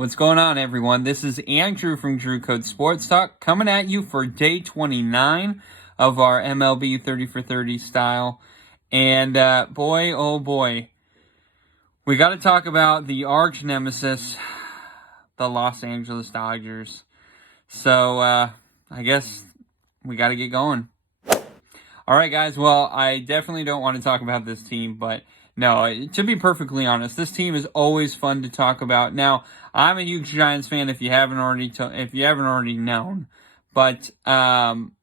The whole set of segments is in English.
What's going on, everyone? This is Andrew from Drew Code Sports Talk coming at you for day 29 of our MLB 30 for 30 style. And boy, oh boy, we got to talk about the arch nemesis, the Los Angeles Dodgers. So I guess we got to get going. All right, guys. Well, I definitely don't want to talk about this team, but no, to be perfectly honest, this team is always fun to talk about. Now, I'm a huge Giants fan. If you haven't already known, but talking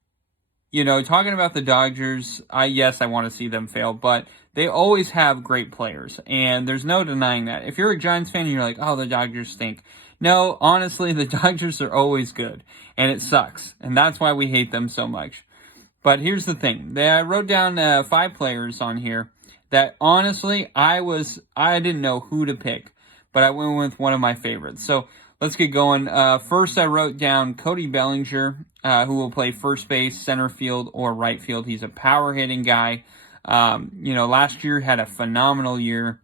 about the Dodgers, I want to see them fail, but they always have great players, and there's no denying that. If you're a Giants fan and you're like, "Oh, the Dodgers stink," no, honestly, the Dodgers are always good, and it sucks, and that's why we hate them so much. But here's the thing: I wrote down 5 players on here that honestly I didn't know who to pick, but I went with one of my favorites. So let's get going. First, I wrote down Cody Bellinger, who will play first base, center field, or right field. He's a power hitting guy. Last year had a phenomenal year.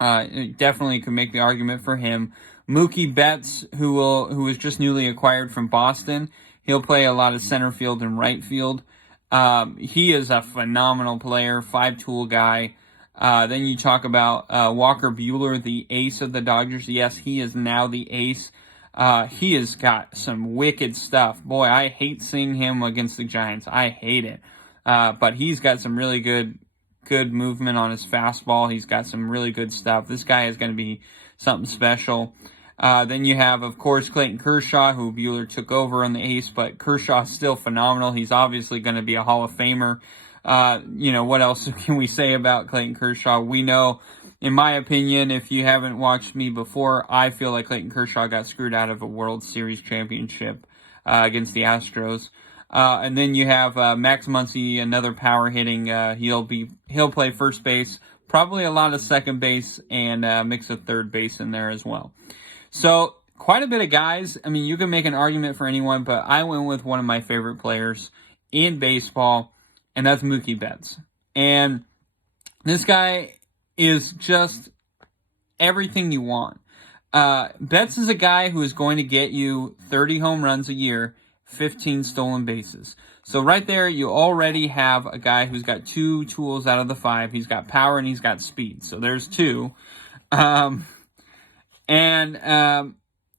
Definitely could make the argument for him. Mookie Betts, who was just newly acquired from Boston. He'll play a lot of center field and right field. He is a phenomenal player, 5-tool guy. Then you talk about Walker Buehler, the ace of the Dodgers. Yes, he is now the ace. He has got some wicked stuff. Boy, I hate seeing him against the Giants. I hate it. But he's got some really good movement on his fastball. He's got some really good stuff. This guy is going to be something special. Then you have, of course, Clayton Kershaw, who Buehler took over on the ace, but Kershaw is still phenomenal. He's obviously going to be a Hall of Famer. What else can we say about Clayton Kershaw? We know, in my opinion, if you haven't watched me before, I feel like Clayton Kershaw got screwed out of a World Series championship against the Astros. And then you have Max Muncy, another power hitting. He'll play first base, probably a lot of second base, and mix of third base in there as well. So quite a bit of guys. I mean, you can make an argument for anyone, but I went with one of my favorite players in baseball, and that's Mookie Betts. And this guy is just everything you want. Betts is a guy who is going to get you 30 home runs a year, 15 stolen bases. So right there, you already have a guy who's got 2 tools out of the 5. He's got power and he's got speed. So there's 2.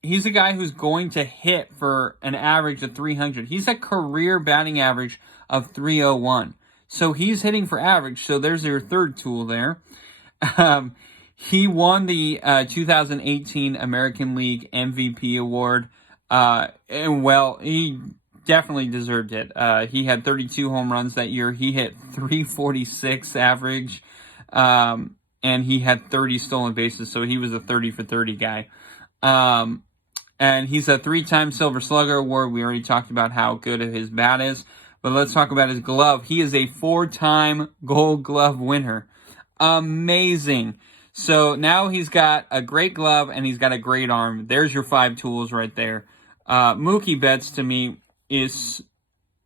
He's a guy who's going to hit for an average of 300. He's a career batting average of 301. So he's hitting for average. So there's your third tool there. He won the 2018 American League MVP award. He definitely deserved it. He had 32 home runs that year. He hit 346 average. And he had 30 stolen bases, so he was a 30 for 30 guy. And he's a 3-time Silver Slugger award. We already talked about how good his bat is. But let's talk about his glove. He is a 4-time Gold Glove winner. Amazing. So now he's got a great glove and he's got a great arm. There's your 5 tools right there. Mookie Betts, to me, is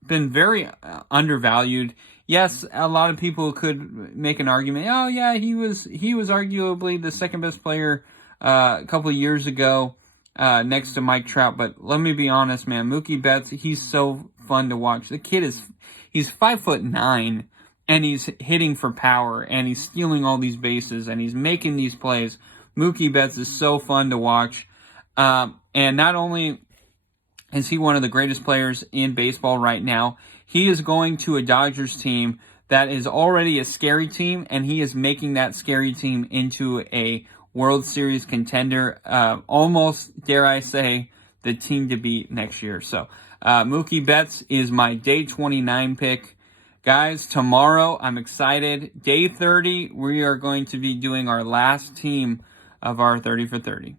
been very undervalued. Yes, a lot of people could make an argument. Oh yeah, he was arguably the second best player a couple of years ago, next to Mike Trout. But let me be honest, man, Mookie Betts, he's so fun to watch. The kid he's 5'9", and he's hitting for power, and he's stealing all these bases, and he's making these plays. Mookie Betts is so fun to watch, and not only is he one of the greatest players in baseball right now, he is going to a Dodgers team that is already a scary team, and he is making that scary team into a World Series contender. Almost, dare I say, the team to beat next year. So, Mookie Betts is my day 29 pick. Guys, tomorrow, I'm excited. Day 30, we are going to be doing our last team of our 30 for 30.